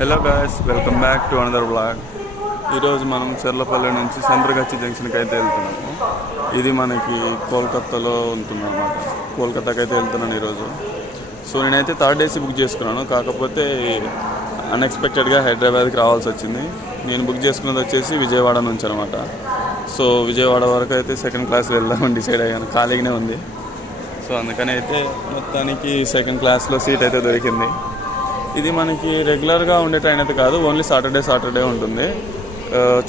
Hello guys, welcome back to another blog. ఈరోజు మనం చెర్లపల్లి నుంచి సంద్రగచ్చి జంక్షన్కి అయితే వెళ్తున్నాము. ఇది మనకి కోల్కతాలో ఉంటుందన్నమాట. కోల్కతాకి అయితే వెళ్తున్నాను ఈరోజు. సో నేనైతే థర్డ్ ఏసీ బుక్ చేసుకున్నాను. కాకపోతే అన్ఎక్స్పెక్టెడ్గా హైదరాబాద్కి రావాల్సి వచ్చింది. నేను బుక్ చేసుకున్నది వచ్చేసి విజయవాడ నుంచి అనమాట. సో విజయవాడ వరకు అయితే సెకండ్ క్లాస్ వెళ్దామని డిసైడ్ అయ్యాను. ఖాళీగానే ఉంది. సో అందుకని అయితే మొత్తానికి సెకండ్ క్లాస్లో సీట్ అయితే దొరికింది. ఇది మనకి రెగ్యులర్గా ఉండే ట్రైన్ అయితే కాదు, ఓన్లీ సాటర్డే ఉంటుంది.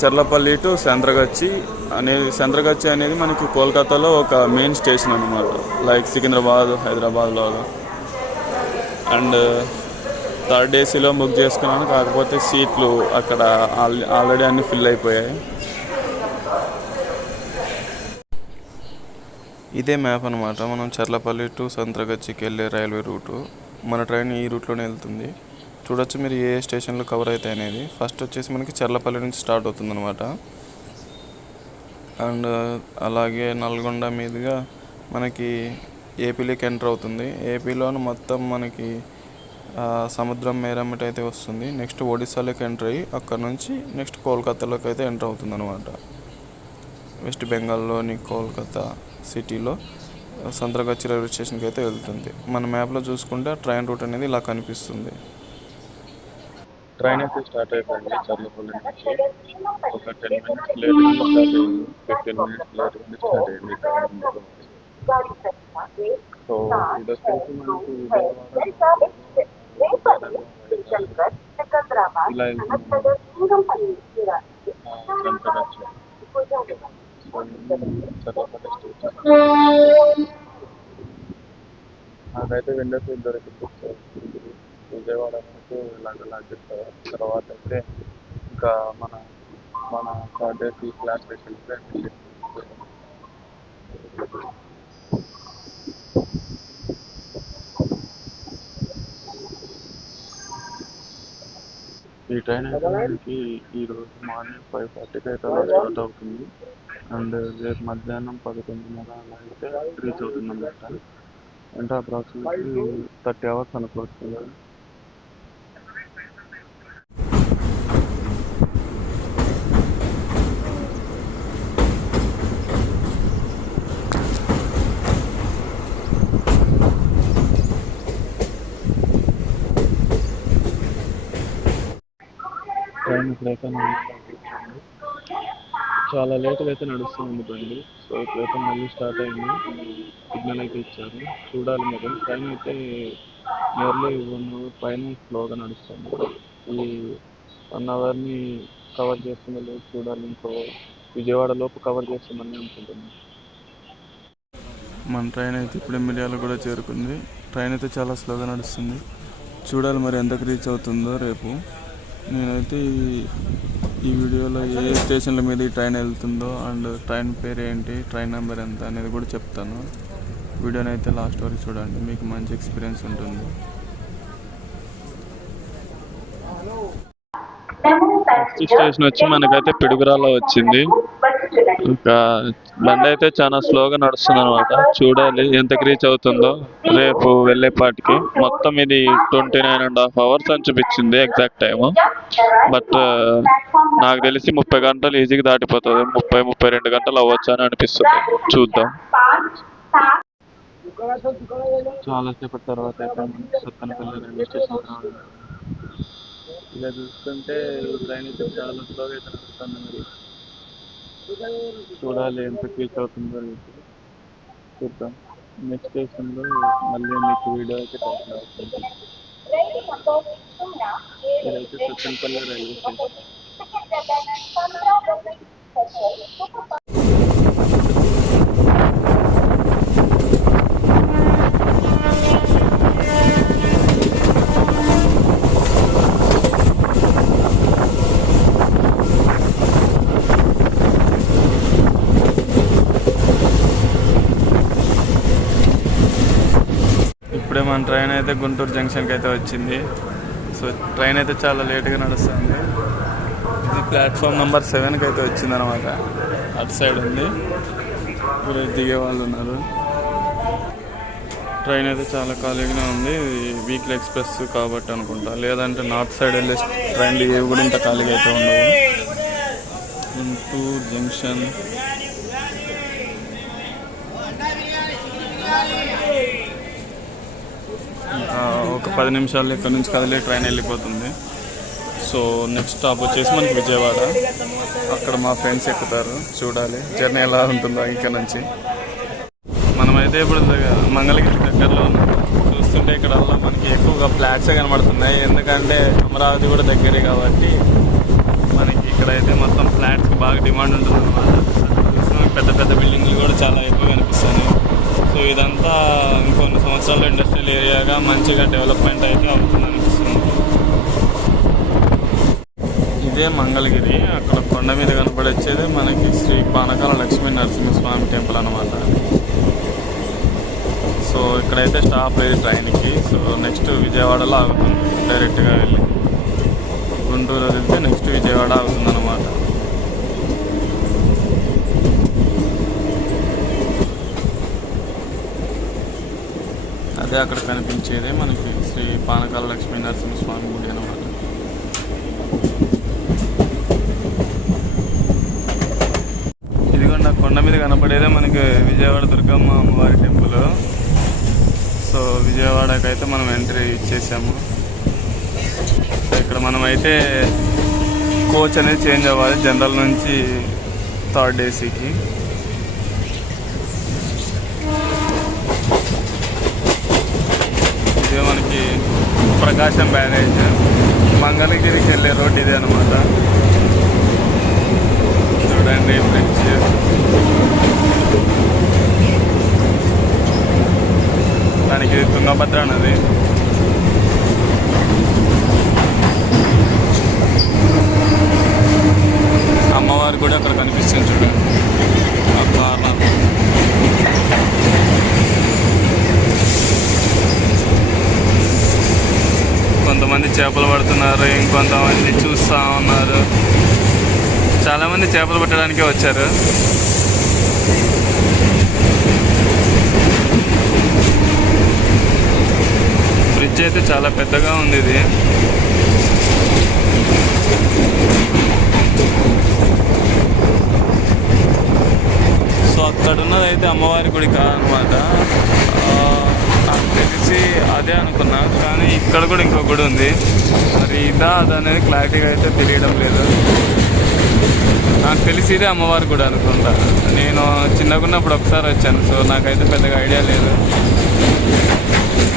చెర్లపల్లి టు సంద్రగచ్చి అనేది మనకి కోల్కతాలో ఒక మెయిన్ స్టేషన్ అనమాట. లైక్ సికింద్రాబాద్, హైదరాబాద్లో. అండ్ థర్డ్ ఏసీలో బుక్ చేసుకున్నాను. కాకపోతే సీట్లు అక్కడ ఆల్రెడీ అన్నీ ఫిల్ అయిపోయాయి. ఇదే మ్యాప్ అనమాట. మనం చెర్లపల్లి టు సంద్రగచ్చికి వెళ్ళే రైల్వే రూటు. మన ట్రైన్ ఈ రూట్లోనే వెళ్తుంది. చూడొచ్చు మీరు ఏ స్టేషన్లో కవర్ అవుతాయి అనేది. ఫస్ట్ వచ్చేసి మనకి చెర్లపల్లి నుంచి స్టార్ట్ అవుతుంది అనమాట. అండ్ అలాగే నల్గొండ మీదుగా మనకి ఏపీలోకి ఎంటర్ అవుతుంది. ఏపీలోని మొత్తం మనకి సముద్రం మేరమ్మట అయితే వస్తుంది. నెక్స్ట్ ఒడిస్సాలోకి ఎంటర్ అయ్యి అక్కడ నుంచి నెక్స్ట్ కోల్కతాలోకి అయితే ఎంటర్ అవుతుంది అనమాట. వెస్ట్ బెంగాల్లోని కోల్కతా సిటీలో సంద్రగచ్చి రైల్వే స్టేషన్కి అయితే వెళ్తుంది. మన మ్యాప్లో చూసుకుంటే ట్రైన్ రూట్ అనేది ఇలా కనిపిస్తుంది. ట్రైన్ అయితే స్టార్ట్ అయిపోయింది చర్లపల్లి నుంచి. ఒక 10 minutes లేట్గా స్టార్ట్ అయింది. 15 minutes లేట్గా స్టార్ట్ అయింది. సో ఇది వచ్చేసి మనకి ఇలా సంద్రగచ్చి చర్లపల్లి స్టేషన్. నాకైతే విండో సీట్ దొరికింది. విజయవాడ వరకు ఇలాగ చెప్తారు. తర్వాత అయితే ఇంకా మన థర్డ్ ఏసీ క్లాస్ స్టేషన్కి ఈ ట్రైన్ అయితే మనకి ఈరోజు మార్నింగ్ 5:40కి అయితే అలా స్టార్ట్ అవుతుంది. అండ్ రేపు మధ్యాహ్నం 11:30 అలా అయితే రీచ్ అవుతుంది అన్నమాట. అంటే అప్రాక్సిమేట్లీ 30 hours అనుకోవచ్చు. ట్రైన్ ఇప్పుడైతే చాలా లేట్గా అయితే నడుస్తుంది బండి. సో ఇప్పుడైతే మళ్ళీ స్టార్ట్ అయింది. సిగ్నల్ అయితే ఇచ్చారు. చూడాలి మరి. ట్రైన్ అయితే నియర్లీ 1 hour పైన స్లోగా నడుస్తుంది. ఈ 1 hourని కవర్ చేస్తుందో లేదు చూడాలి. ఇంకో విజయవాడ లోపు కవర్ చేస్తుందని అనుకుంటున్నాను. మన ట్రైన్ అయితే ఇప్పుడు మిర్యాల కూడా చేరుకుంది. ట్రైన్ అయితే చాలా స్లోగా నడుస్తుంది. చూడాలి మరి ఎంతకు రీచ్ అవుతుందో రేపు. నేనైతే ఈ వీడియోలో ఏ స్టేషన్ల మీద ఈ ట్రైన్ వెళ్తుందో అండ్ ట్రైన్ పేరు ఏంటి, ట్రైన్ నెంబర్ ఎంత అనేది కూడా చెప్తాను. వీడియోని అయితే లాస్ట్ వరకు చూడండి, మీకు మంచి ఎక్స్పీరియన్స్ ఉంటుంది. ఫస్ట్ స్టేషన్ వచ్చి మనకైతే పిడుగురాలో వచ్చింది. ఇంకా బండి అయితే చాలా స్లోగా నడుస్తుంది అనమాట. చూడాలి ఎంతకు రీచ్ అవుతుందో రేపు వెళ్ళేపాటికి. మొత్తం ఇది 29.5 hours అని చూపించింది ఎగ్జాక్ట్ టైము. బట్ నాకు తెలిసి 30 గంటలు ఈజీగా దాటిపోతుంది. 32 గంటలు అవ్వచ్చు అని అనిపిస్తుంది. చూద్దాం. చాలాసేపటి తర్వాత అయితే సత్తెనపల్లి రైల్వే స్టేషన్ రావాలి. ఇలా చూస్తుంటే ట్రైన్ అయితే చాలా స్లోగా అయితే నడుస్తుంది. మరి చూడాలి ఎంత రీచ్ అవుతుందో చూద్దాం. నెక్స్ట్ స్టేషన్లో మళ్ళీ మీకు వీడియో అయితే టైప్ అవుతుంది. ఇదైతే సత్తెనపల్లి రైల్వే స్టేషన్. ఇప్పుడే మన ట్రైన్ అయితే గుంటూరు జంక్షన్కి అయితే వచ్చింది. సో ట్రైన్ అయితే చాలా లేట్గా నడుస్తుంది. ఇది ప్లాట్ఫామ్ నెంబర్ 7కి అయితే వచ్చిందనమాట. అటు సైడ్ ఉంది. ఇప్పుడు దిగే వాళ్ళు ఉన్నారు. ట్రైన్ అయితే చాలా ఖాళీగానే ఉంది. వీక్లీ ఎక్స్ప్రెస్ కాబట్టి అనుకుంటా, లేదంటే నార్త్ సైడ్ వెళ్ళే ట్రైన్లు ఏవి కూడా ఇంత ఖాళీగా అయితే ఉండవు. గుంటూరు జంక్షన్ ఒక 10 నిమిషాలు ఇక్కడ నుంచి కదిలే ట్రైన్ వెళ్ళిపోతుంది. సో నెక్స్ట్ స్టాప్ వచ్చేసి మనకి విజయవాడ. అక్కడ మా ఫ్రెండ్స్ ఎక్కుతారు, చూడాలి జర్నీ ఎలా ఉంటుందో ఇక్కడ నుంచి. మనమైతే ఇప్పుడు మంగళగిరి దగ్గరలో ఉన్నాం. చూస్తుంటే ఇక్కడ మనకి ఎక్కువగా ఫ్లాట్సే కనబడుతున్నాయి, ఎందుకంటే అమరావతి కూడా దగ్గరే కాబట్టి మనకి ఇక్కడైతే మొత్తం ఫ్లాట్స్కి బాగా డిమాండ్ ఉంటుంది అన్నమాట. పెద్ద పెద్ద బిల్డింగ్లు కూడా చాలా ఎక్కువ కనిపిస్తున్నాయి. సో ఇదంతా ఇంకొన్ని సంవత్సరాల్లో ఇండస్ట్రియల్ ఏరియాగా మంచిగా డెవలప్మెంట్ అయితే అవుతుంది అనిపిస్తుంది. ఇదే మంగళగిరి. అక్కడ కొండ మీద కనపడొచ్చేది మనకి శ్రీ పానకాల లక్ష్మీ నరసింహస్వామి టెంపుల్ అన్నమాట. సో ఇక్కడైతే స్టాప్ లేదు ట్రైన్కి. సో నెక్స్ట్ విజయవాడలో ఆగుతుంది, డైరెక్ట్గా వెళ్ళి గుంటూరు వెళ్తే నెక్స్ట్ విజయవాడ అవుతుంది అన్నమాట. అదే అక్కడ కనిపించేదే మనకి శ్రీ పానకాల లక్ష్మీ నరసింహస్వామి గుడి అన్నమాట. ఇదిగోండి కొండ మీద కనపడేదే మనకి విజయవాడ దుర్గమ్మ అమ్మవారి టెంపుల్. సో విజయవాడకి అయితే మనం ఎంట్రీ ఇచ్చేసాము. ఇక్కడ మనం అయితే కోచ్ అనేది చేంజ్ అవ్వాలి జనరల్ నుంచి 3rd ఏసీకి. ఇదే మనకి ప్రకాశం బ్యారేజ్, మంగళగిరికి వెళ్ళే రోడ్ ఇదే అనమాట. చూడండి బ్రిడ్జ్. దానికి తుంగభద్ర నది. అమ్మవారు కూడా అక్కడ కనిపిస్తుంది చూడండి. కొంతమంది చేపలు పడుతున్నారు, ఇంకొంతమంది చూస్తూ ఉన్నారు. చాలామంది చేపలు పట్టడానికే వచ్చారు. బ్రిడ్జ్ అయితే చాలా పెద్దగా ఉంది ఇది. సో అక్కడ ఉన్నదైతే అమ్మవారి గుడి కాదనమాట. నాకు తెలిసి అదే అనుకున్నా, కానీ ఇక్కడ కూడా ఇంకో గుడి ఉంది. మరి ఇదా అదనేది క్లారిటీగా అయితే తెలియడం లేదు. నాకు తెలిసి ఇదే అమ్మవారి గుడి అనుకుంటా. నేను చిన్నగా ఉన్నప్పుడు ఒకసారి వచ్చాను, సో నాకైతే పెద్దగా ఐడియా లేదు.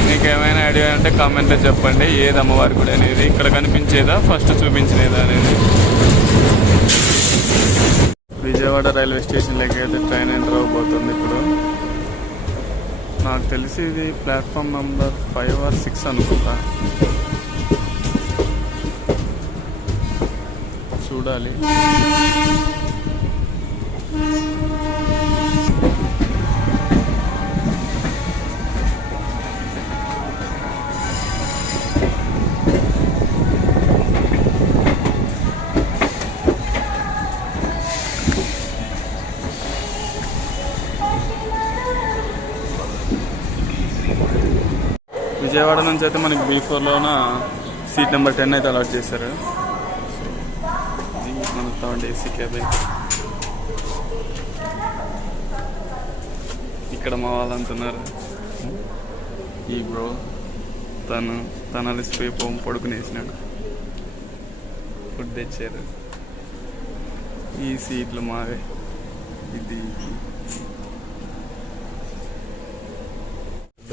మీకేమైనా ఐడియా ఉంటే కామెంట్లో చెప్పండి, ఏది అమ్మవారి గుడి అనేది, ఇక్కడ కనిపించేదా ఫస్ట్ చూపించినదా అనేది. విజయవాడ రైల్వే స్టేషన్లోకి అయితే ట్రైన్ ఎంటర్ అవ్వబోతుంది ఇప్పుడు. నాకు తెలిసి ఇది ప్లాట్ఫామ్ నెంబర్ 5 or 6 అనుకుంటా, చూడాలి. విజయవాడ నుంచి అయితే మనకి B4లోన సీట్ నెంబర్ 10 అయితే అలాట్ చేశారు. మన 3rd ఏసీ క్యాబిన్. ఇక్కడ మా వాళ్ళు అంటున్నారు, ఈ బ్రో తను అలసిపోయి పడుకునేసినాడు. ఫుడ్ తెచ్చారు. ఈ సీట్లు మావే. ఇది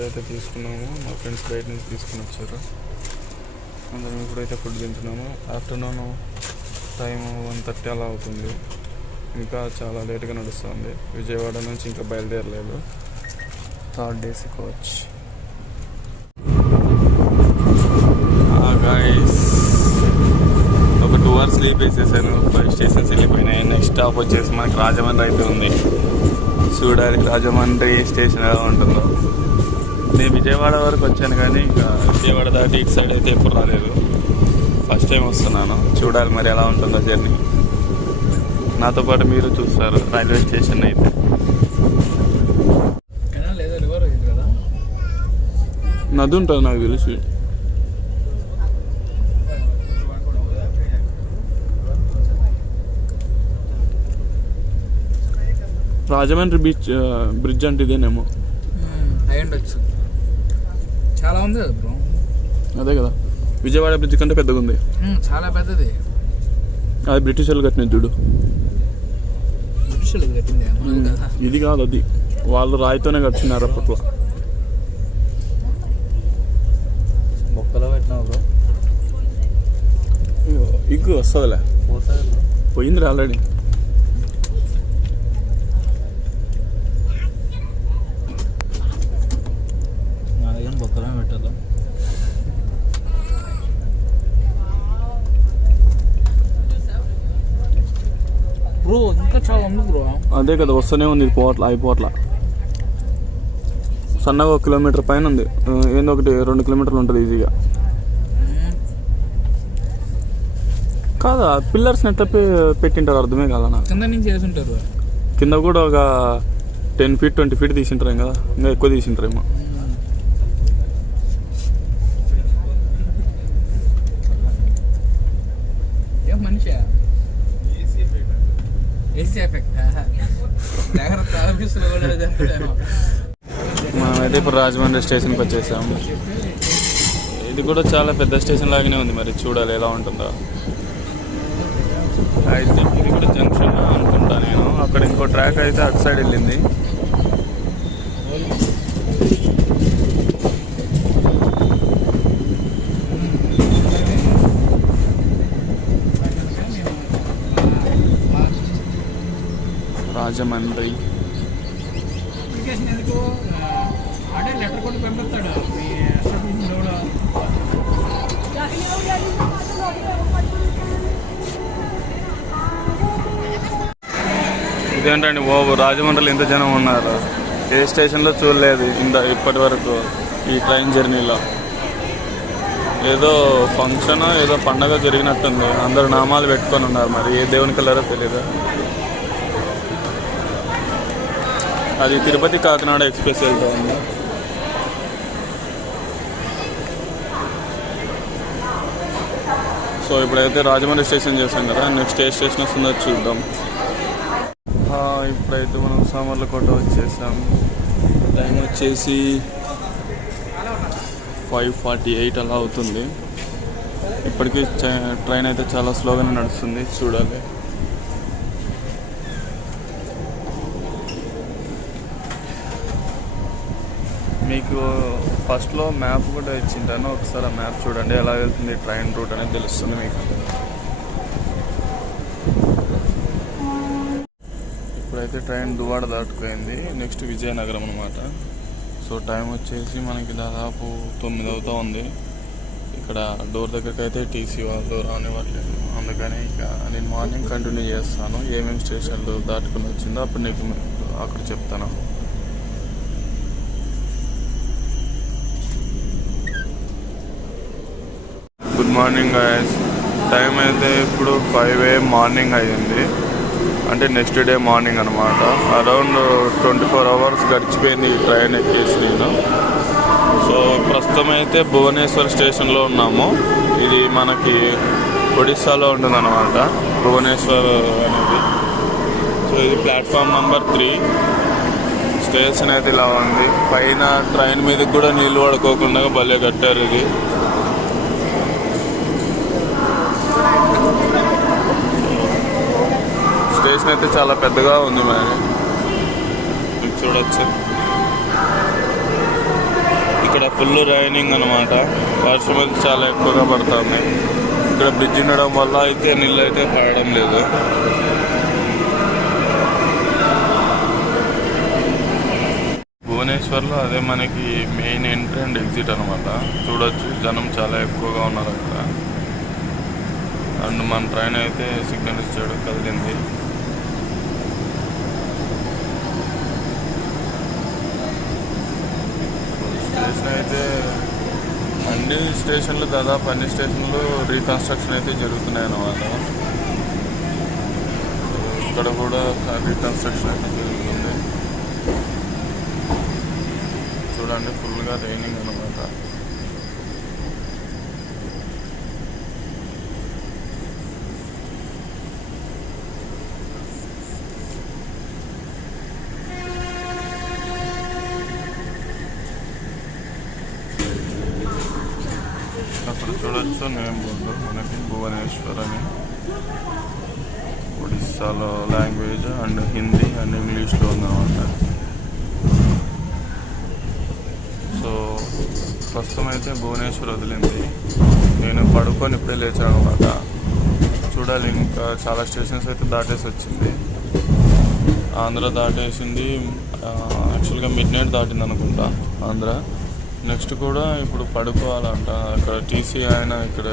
అయితే తీసుకున్నాము, మా ఫ్రెండ్స్ బయట నుంచి తీసుకుని వచ్చారు. అందరం ఇప్పుడైతే ఫుడ్ తింటున్నాము. ఆఫ్టర్నూన్ టైం 1:30 అలా అవుతుంది. ఇంకా చాలా లేట్గా నడుస్తుంది. విజయవాడ నుంచి ఇంకా బయలుదేరలేదు. 3rd AC coach. గైస్ ఒక 2 hours స్లీప్ వేసేసాను. 5 స్టేషన్స్ వెళ్ళిపోయినాయి. నెక్స్ట్ స్టాప్ వచ్చేసి మనకి రాజమండ్రి అయితే ఉంది. చూడాలి రాజమండ్రి స్టేషన్ ఎలా ఉంటుందో. నేను విజయవాడ వరకు వచ్చాను, కానీ ఇంకా విజయవాడ దాటి ఇటు సైడ్ అయితే ఎప్పుడు రాలేదు. ఫస్ట్ టైం వస్తున్నాను. చూడాలి మరి ఎలా ఉంటుందో జర్నీ. నాతో పాటు మీరు చూస్తారు రైల్వే స్టేషన్ అయితే. నది ఉంటుంది నాకు తెలిసి. రాజమండ్రి బ్రిడ్జ్ అంటే ఇదేనేమో. అయ్యుండొచ్చు, చాలా ఉంది కదా బ్రో. అదే కదా, విజయవాడ బ్రిడ్జ్ కంటే పెద్దగా ఉంది. చాలా పెద్దది. అది బ్రిటిష్ వాళ్ళు కట్టినది చూడు. బ్రిటిష్ వాళ్ళు కట్టింది ఇది కాదు, అది వాళ్ళు రాయితోనే కట్టినారు అప్పట్లో. మొక్కలో పెట్టినావు బ్రో. ఇగ్గు వస్తుందిలే, పోయింది ఆల్రెడీ. నా దగ్గర బొక్కలో పెట్టాలి బ్రో. ఇంకా చాలా ఉంది బ్రో. అదే కదా వస్తూనే ఉంది, ఇది పోవట్లా, అయిపోవట్లా. సన్నగా 1 కిలోమీటర్ పైన ఉంది, ఏందో ఒకటి 2 కిలోమీటర్లు ఉంటుంది ఈజీగా. కాదా పిల్లర్స్ ఎట్లా పెట్టింటారు అర్థమే కాదా నాకు. కింద నుంచి వేసి ఉంటారు. కింద కూడా ఒక 10 feet 20 feet తీసింటారు కదా, ఇంకా ఎక్కువ తీసింటారేమో. ఏం మనిషి ఏసీ ఎఫెక్ట్. మనమైతే ఇప్పుడు రాజమండ్రి స్టేషన్కి వచ్చేసాము. ఇది కూడా చాలా పెద్ద స్టేషన్ లాగానే ఉంది, మరి చూడాలి ఎలా ఉంటుందో. అయితే ఇది కూడా జంక్షన్ అనుకుంటా నేను. అక్కడ ఇంకో ట్రాక్ అయితే అటు సైడ్ వెళ్ళింది. రాజమండ్రి ఇదేంటండి రాజమండ్రిలో ఎంత జనం ఉన్నారు, ఏ స్టేషన్లో చూడలేదు ఇప్పటి వరకు ఈ ట్రైన్ జర్నీలో. ఏదో ఫంక్షన్ ఏదో పండగ జరిగినట్టుంది, అందరు నామాలు పెట్టుకొని ఉన్నారు, మరి ఏ దేవునికి వెళ్ళారో తెలీదు. అది తిరుపతి కాకినాడ ఎక్స్ప్రెస్ వెళ్తా ఉంది. సో ఇప్పుడైతే రాజమండ్రి స్టేషన్ చేసాం కదా, నెక్స్ట్ ఏ స్టేషన్ వస్తుందో చూద్దాం. ఇప్పుడైతే మనం సామర్లకోట వచ్చేసాం. టైం వచ్చేసి 5:48 అలా అవుతుంది. ఇప్పటికీ ట్రైన్ అయితే చాలా స్లోగానే నడుస్తుంది, చూడాలి. మీకు ఫస్ట్లో మ్యాప్ కూడా ఇచ్చింటాను, ఒకసారి ఆ మ్యాప్ చూడండి, ఎలా వెళ్తుంది ట్రైన్ రూట్ అనేది తెలుస్తుంది మీకు. ఇప్పుడైతే ట్రైన్ దువాడ దాటుకుపోయింది, నెక్స్ట్ విజయనగరం అనమాట. సో టైం వచ్చేసి మనకి దాదాపు 9 అవుతూ ఉంది. ఇక్కడ డోర్ దగ్గరికి అయితే టీసీ వాళ్ళు రానివ్వట్లేదు, అందుకని ఇక నేను మార్నింగ్ కంటిన్యూ చేస్తాను. ఏమేమి స్టేషన్లు దాటుకుని వచ్చిందో అప్పుడు నీకు అక్కడ చెప్తాను. Good morning guys. టైం అయితే ఇప్పుడు 5 AM మార్నింగ్ అయ్యింది, అంటే నెక్స్ట్ డే మార్నింగ్ అనమాట. అరౌండ్ 24 hours గడిచిపోయింది ఈ ట్రైన్ ఎక్కేసి నేను. సో ప్రస్తుతం అయితే భువనేశ్వర్ స్టేషన్లో ఉన్నాము. ఇది మనకి ఒడిస్సాలో ఉంటుందన్నమాట భువనేశ్వర్ అనేది. సో ఇది ప్లాట్ఫామ్ నెంబర్ 3. స్టేషన్ అయితే ఇలా ఉంది, పైన ట్రైన్ మీదకి కూడా నీళ్ళు పడుకోకుండా భలే కట్టారు. ఇది స్టేషన్ అయితే చాలా పెద్దగా ఉంది, మరి మీకు చూడొచ్చు. ఇక్కడ ఫుల్ రైనింగ్ అనమాట, వర్షం అయితే చాలా ఎక్కువగా పడుతుంది. ఇక్కడ బ్రిడ్జ్ ఉండడం వల్ల అయితే నీళ్ళు అయితే పడడం లేదు. భువనేశ్వర్లో అదే మనకి మెయిన్ ఎంట్రీ అండ్ ఎగ్జిట్ అనమాట. చూడొచ్చు జనం చాలా ఎక్కువగా ఉన్నారు అక్కడ. అండ్ మన ట్రైన్ అయితే సిగ్నల్ ఇచ్చాడు, కదిలింది. స్టేషన్ అయితే అన్ని స్టేషన్లు, దాదాపు అన్ని స్టేషన్లు రీకన్స్ట్రక్షన్ అయితే జరుగుతున్నాయి అన్నమాట. ఇక్కడ కూడా రీకన్స్ట్రక్షన్ అయితే జరుగుతుంది. చూడండి ఫుల్గా రైనింగ్ అనమాట. చూడొచ్చు నేమ్ బోర్డు మనకి భువనేశ్వర్ అని ఒడిస్సాలో లాంగ్వేజ్ అండ్ హిందీ అండ్ ఇంగ్లీష్లో ఉందన్నమాట. సో ప్రస్తుతం అయితే భువనేశ్వర్ వదిలింది. నేను పడుకొని ఇప్పుడే లేచాను అనమాట. చూడాలి, ఇంకా చాలా స్టేషన్స్ అయితే దాటేసి వచ్చింది. ఆంధ్ర దాటేసింది, యాక్చువల్గా మిడ్ నైట్ దాటింది అనుకుంటా ఆంధ్ర. నెక్స్ట్ కూడా ఇప్పుడు పడుకోవాలంట. అక్కడ టీసీ ఆయన ఇక్కడ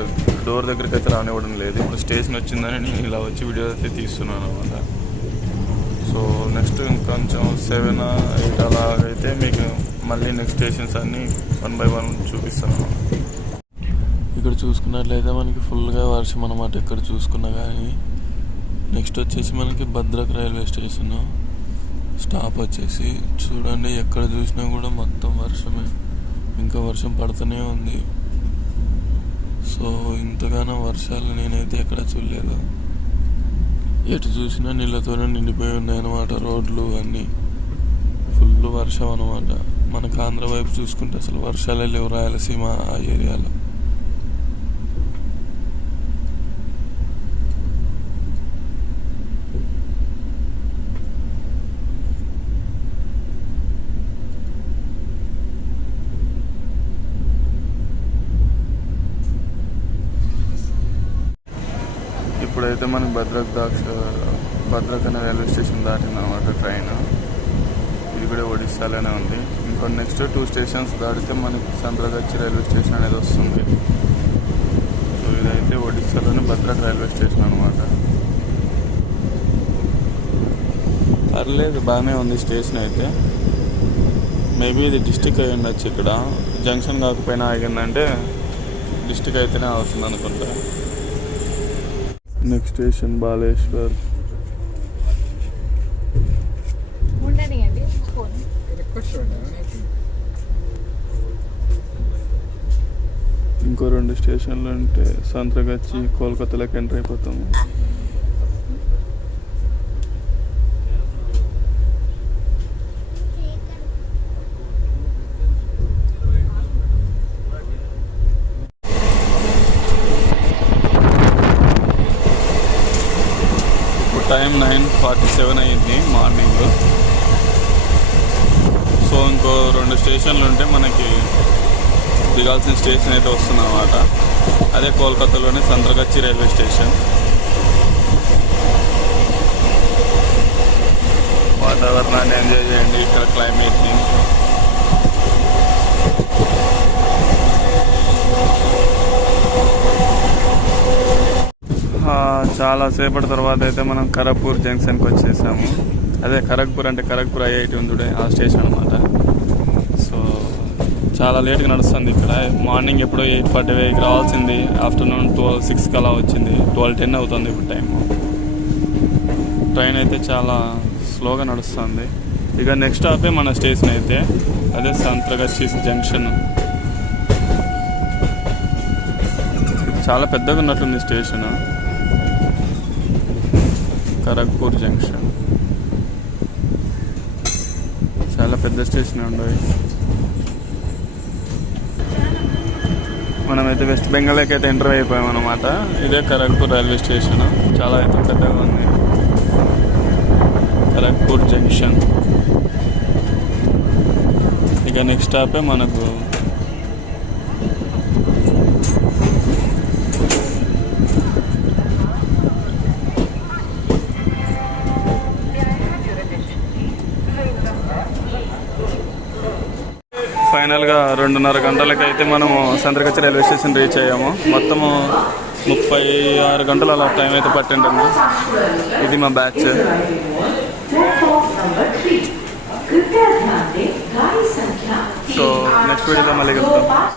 డోర్ దగ్గరికి అయితే రానివ్వడం లేదు. ఇప్పుడు స్టేషన్ వచ్చిందని నేను ఇలా వచ్చి వీడియో అయితే తీస్తున్నాను అనమాట. సో నెక్స్ట్ ఇంకొంచెం 7, 8 అలాగైతే మీకు మళ్ళీ నెక్స్ట్ స్టేషన్స్ అన్నీ 1 by 1 చూపిస్తాను. ఇక్కడ చూసుకున్నట్లయితే మనకి ఫుల్గా వర్షం అనమాట ఎక్కడ చూసుకున్నా కానీ. నెక్స్ట్ వచ్చేసి మనకి భద్రక్ రైల్వే స్టేషన్ స్టాప్ వచ్చేసి చూడండి, ఎక్కడ చూసినా కూడా మొత్తం వర్షమే, ఇంకా వర్షం పడుతూనే ఉంది. సో ఇంతగానో వర్షాలు నేనైతే ఎక్కడ చూడలేదు. ఎటు చూసినా నీళ్ళతోనే నిండిపోయి ఉన్నాయన్నమాట రోడ్లు అన్నీ. ఫుల్ వర్షం అనమాట. మనకు ఆంధ్ర వైపు చూసుకుంటే అసలు వర్షాలే లేవు, రాయలసీమ ఆ ఏరియాలో. ఇప్పుడైతే మనకి భద్రక్ అనే రైల్వే స్టేషన్ దాటింది అనమాట ట్రైన్. ఇది కూడా ఒడిస్సాలోనే ఉంది. ఇంకో నెక్స్ట్ 2 స్టేషన్స్ దాటితే మనకి సంత్రగచ్చి రైల్వే స్టేషన్ అనేది వస్తుంది. సో ఇదైతే ఒడిస్సాలోని భద్రక్ రైల్వే స్టేషన్ అనమాట. పర్లేదు, బాగానే ఉంది స్టేషన్ అయితే. మేబీ ఇది డిస్టిక్ అయి ఉండొచ్చు. ఇక్కడ జంక్షన్ కాకపోయినా ఆగిందంటే డిస్టిక్ అయితేనే అవుతుంది అనుకుంటా. Next station Baleshwar. ఇంకో 2 స్టేషన్లు ఉంటే సంత్రగచ్చి కోల్కతాలోకి ఎంటర్ అయిపోతాము. టైం 9:47 అయ్యింది మార్నింగ్. సో ఇంకో 2 స్టేషన్లు ఉంటే మనకి దిగాల్సిన స్టేషన్ అయితే వస్తుంది అన్నమాట. అదే కోల్కతాలోని సంత్రగచ్చి రైల్వే స్టేషన్. వాతావరణాన్ని ఎంజాయ్ చేయండి, ఇక్కడ క్లైమేట్ని. చాలా సేపటి తర్వాత అయితే మనం ఖరగ్పూర్ జంక్షన్కి వచ్చేసాము. అదే ఖరగ్పూర్ అంటే ఖరగ్పూర్ IIT ఉంది ఆ స్టేషన్ అనమాట. సో చాలా లేట్గా నడుస్తుంది ఇక్కడ. మార్నింగ్ ఎప్పుడో 8:45కి రావాల్సింది, ఆఫ్టర్నూన్ 6కి అలా వచ్చింది. 12:10 అవుతుంది ఇప్పుడు టైము. ట్రైన్ అయితే చాలా స్లోగా నడుస్తుంది. ఇక నెక్స్ట్ స్టాపే మన స్టేషన్ అయితే అదే సంత్రగచ్చి జంక్షన్. చాలా పెద్దగా ఉన్నట్టుంది స్టేషన్. ఖరగ్పూర్ జంక్షన్ చాలా పెద్ద స్టేషన్ ఉండవు. మనమైతే వెస్ట్ బెంగాల్కి అయితే ఎంటర్ అయిపోయాం అనమాట. ఇదే ఖరగ్పూర్ రైల్వే స్టేషన్. చాలా అయితే పెద్దగా ఉంది. ఖరగ్పూర్ జంక్షన్. ఇక నెక్స్ట్ స్టాపే మనకు ఫైనల్గా 2:30 గంటలకైతే మనము సంత్రగచ్చి రైల్వే స్టేషన్ రీచ్ అయ్యాము. మొత్తము 36 గంటలు అలా టైం అయితే పట్టింటుంది. ఇది మా బ్యాచ్. సో నెక్స్ట్ వీడియోలో మళ్ళీ కలుద్దాం.